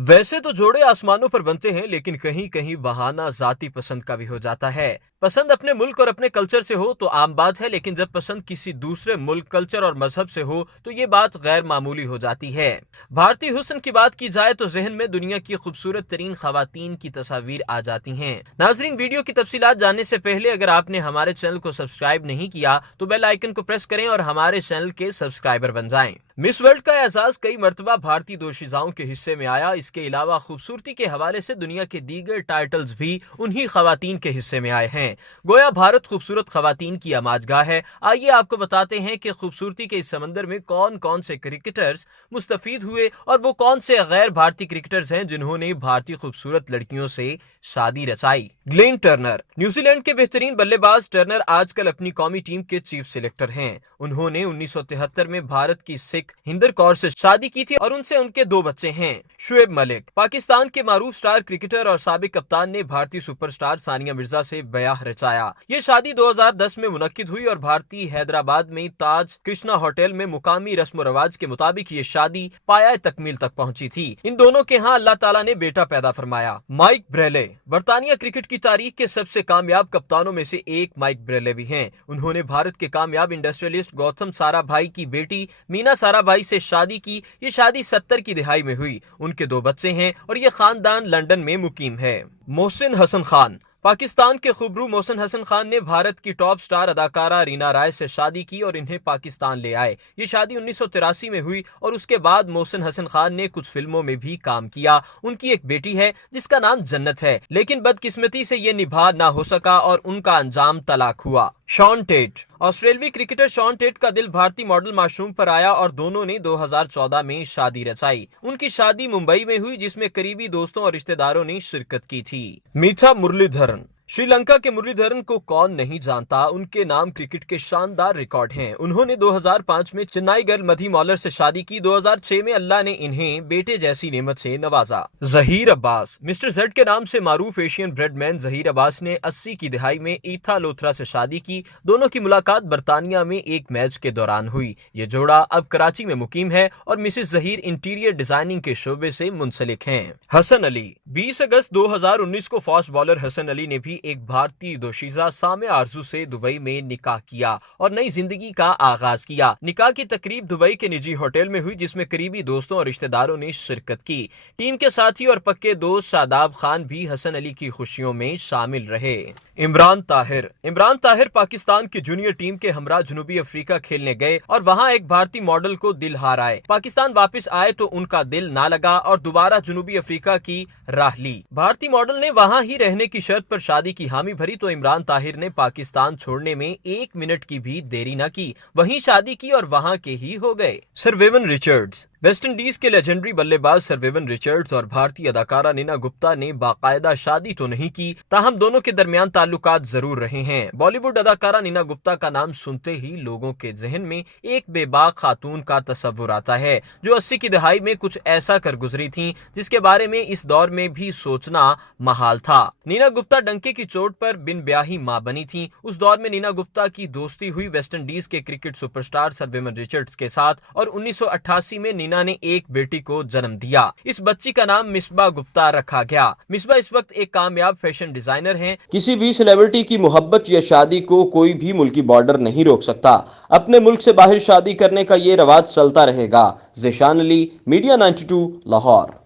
वैसे तो जोड़े आसमानों पर बनते हैं, लेकिन कहीं कहीं बहाना जाति पसंद का भी हो जाता है। पसंद अपने मुल्क और अपने कल्चर से हो तो आम बात है, लेकिन जब पसंद किसी दूसरे मुल्क, कल्चर और मजहब से हो तो ये बात गैर मामूली हो जाती है। भारतीय हुस्न की बात की जाए तो जहन में दुनिया की खूबसूरत तरीन खवातीन की तस्वीर आ जाती हैं। नाजरीन, वीडियो की तफसीलात जानने से पहले अगर आपने हमारे चैनल को सब्सक्राइब नहीं किया तो बेल आइकन को प्रेस करें और हमारे चैनल के सब्सक्राइबर बन जाएं। मिस वर्ल्ड का एजाज कई मर्तबा भारतीय दोशीजाओं के हिस्से में आया। इसके अलावा खूबसूरती के हवाले से दुनिया के दीगर टाइटल्स भी उन्हीं खवातीन के हिस्से में आए हैं। गोया भारत खूबसूरत खवातीन की आमाजगाह है। आइए आपको बताते हैं कि खूबसूरती के इस समंदर में कौन कौन से क्रिकेटर्स मुस्तफीद हुए और वो कौन से गैर भारतीय क्रिकेटर्स हैं जिन्होंने भारतीय खूबसूरत लड़कियों से शादी रचाई। ग्लेन टर्नर, न्यूजीलैंड के बेहतरीन बल्लेबाज टर्नर आजकल अपनी कौमी टीम के चीफ सिलेक्टर हैं। उन्होंने 1973 में भारत की सिख हिंदर कौर से शादी की थी और उनसे उनके 2 बच्चे हैं। शुएब मलिक, पाकिस्तान के मारूफ स्टार क्रिकेटर और साबिक कप्तान ने भारतीय सुपरस्टार सानिया मिर्जा से ब्याह रचाया। ये शादी 2010 में मुनक्किद हुई और भारतीय हैदराबाद में ताज कृष्णा होटल में मुकामी रस्म रवाज के मुताबिक ये शादी पाया तकमील तक पहुंची थी। इन दोनों के यहाँ अल्लाह ताला ने बेटा पैदा फरमाया। माइक ब्रेले, बरतानिया क्रिकेट की तारीख के सबसे कामयाब कप्तानों में से एक माइक ब्रेले भी हैं। उन्होंने भारत के कामयाब इंडस्ट्रियलिस्ट गौतम साराभाई की बेटी मीना साराभाई से शादी की। ये शादी 70 की दिहाई में हुई। उनके 2 बच्चे हैं और ये खानदान लंदन में मुकीम है। मोहसिन हसन खान, पाकिस्तान के खुबरू मोहसिन हसन खान ने भारत की टॉप स्टार अदाकारा रीना राय से शादी की और इन्हें पाकिस्तान ले आए। ये शादी 1983 में हुई और उसके बाद मोहसिन हसन खान ने कुछ फिल्मों में भी काम किया। उनकी एक बेटी है जिसका नाम जन्नत है, लेकिन बदकिस्मती से ये निभा ना हो सका और उनका अंजाम तलाक हुआ। शॉन टेट, ऑस्ट्रेलियाई क्रिकेटर शॉन टेट का दिल भारतीय मॉडल माशरूम पर आया और दोनों ने 2014 में शादी रचाई। उनकी शादी मुंबई में हुई जिसमें करीबी दोस्तों और रिश्तेदारों ने शिरकत की थी। मीठा मुरलीधरन, श्रीलंका के मुरलीधरन को कौन नहीं जानता। उनके नाम क्रिकेट के शानदार रिकॉर्ड हैं। उन्होंने 2005 में चेन्नई गर्ल मधी मॉलर से शादी की। 2006 में अल्लाह ने इन्हें बेटे जैसी नेमत से नवाजा। जहीर अब्बास, मिस्टर जेड के नाम से मारूफ एशियन ब्रेडमैन जहीर अब्बास ने 80 की दिहाई में ईथा लोथरा से शादी की। दोनों की मुलाकात बरतानिया में एक मैच के दौरान हुई। ये जोड़ा अब कराची में मुकीम है और मिसेस जहीर इंटीरियर डिजाइनिंग के शोबे से मुंसलिक हैं। हसन अली, 20 अगस्त 2019 को फास्ट बॉलर हसन अली ने भी एक भारतीय दोशीजा सामे आरजू से दुबई में निकाह किया और नई जिंदगी का आगाज किया। निकाह की तकरीब दुबई के निजी होटल में हुई जिसमें करीबी दोस्तों और रिश्तेदारों ने शिरकत की। टीम के साथी और पक्के दोस्त शादाब खान भी हसन अली की खुशियों में शामिल रहे। इमरान ताहिर, इमरान ताहिर पाकिस्तान की जूनियर टीम के हमरा जनूबी अफ्रीका खेलने गए और वहां एक भारतीय मॉडल को दिल हार आए। पाकिस्तान वापस आए तो उनका दिल ना लगा और दोबारा जनूबी अफ्रीका की राह ली। भारतीय मॉडल ने वहां ही रहने की शर्त पर शादी की हामी भरी तो इमरान ताहिर ने पाकिस्तान छोड़ने में 1 मिनट की भी देरी न की, वहीं शादी की और वहां के ही हो गए। Sir Vivian Richards, West Indies के लेजेंडरी बल्लेबाज सर विवियन रिचर्ड्स और भारतीय अदाकारा नीना गुप्ता ने बाकायदा शादी तो नहीं की, ताहम दोनों के दरमियान ताल्लुकात जरूर रहे हैं। बॉलीवुड अदाकारा नीना गुप्ता का नाम सुनते ही लोगों के जहन में एक बेबाक खातून का तस्वुर आता है जो 80 की दहाई में कुछ ऐसा कर गुजरी थी जिसके बारे में इस दौर में भी सोचना महाल था। नीना गुप्ता डंके की चोट पर बिन ब्याही मां बनी थी। उस दौर में नीना गुप्ता की दोस्ती हुई वेस्ट इंडीज के cricket superstar sir Vivian Richards के साथ और 1988 में नीना ने एक बेटी को जन्म दिया। इस बच्ची का नाम मिसबा गुप्ता रखा गया। मिसबा इस वक्त एक कामयाब फैशन डिजाइनर हैं। किसी भी सेलिब्रिटी की मोहब्बत या शादी को कोई भी मुल्की बॉर्डर नहीं रोक सकता। अपने मुल्क से बाहर शादी करने का ये रवाज चलता रहेगा। ज़ेशान अली, मीडिया 92, लाहौर।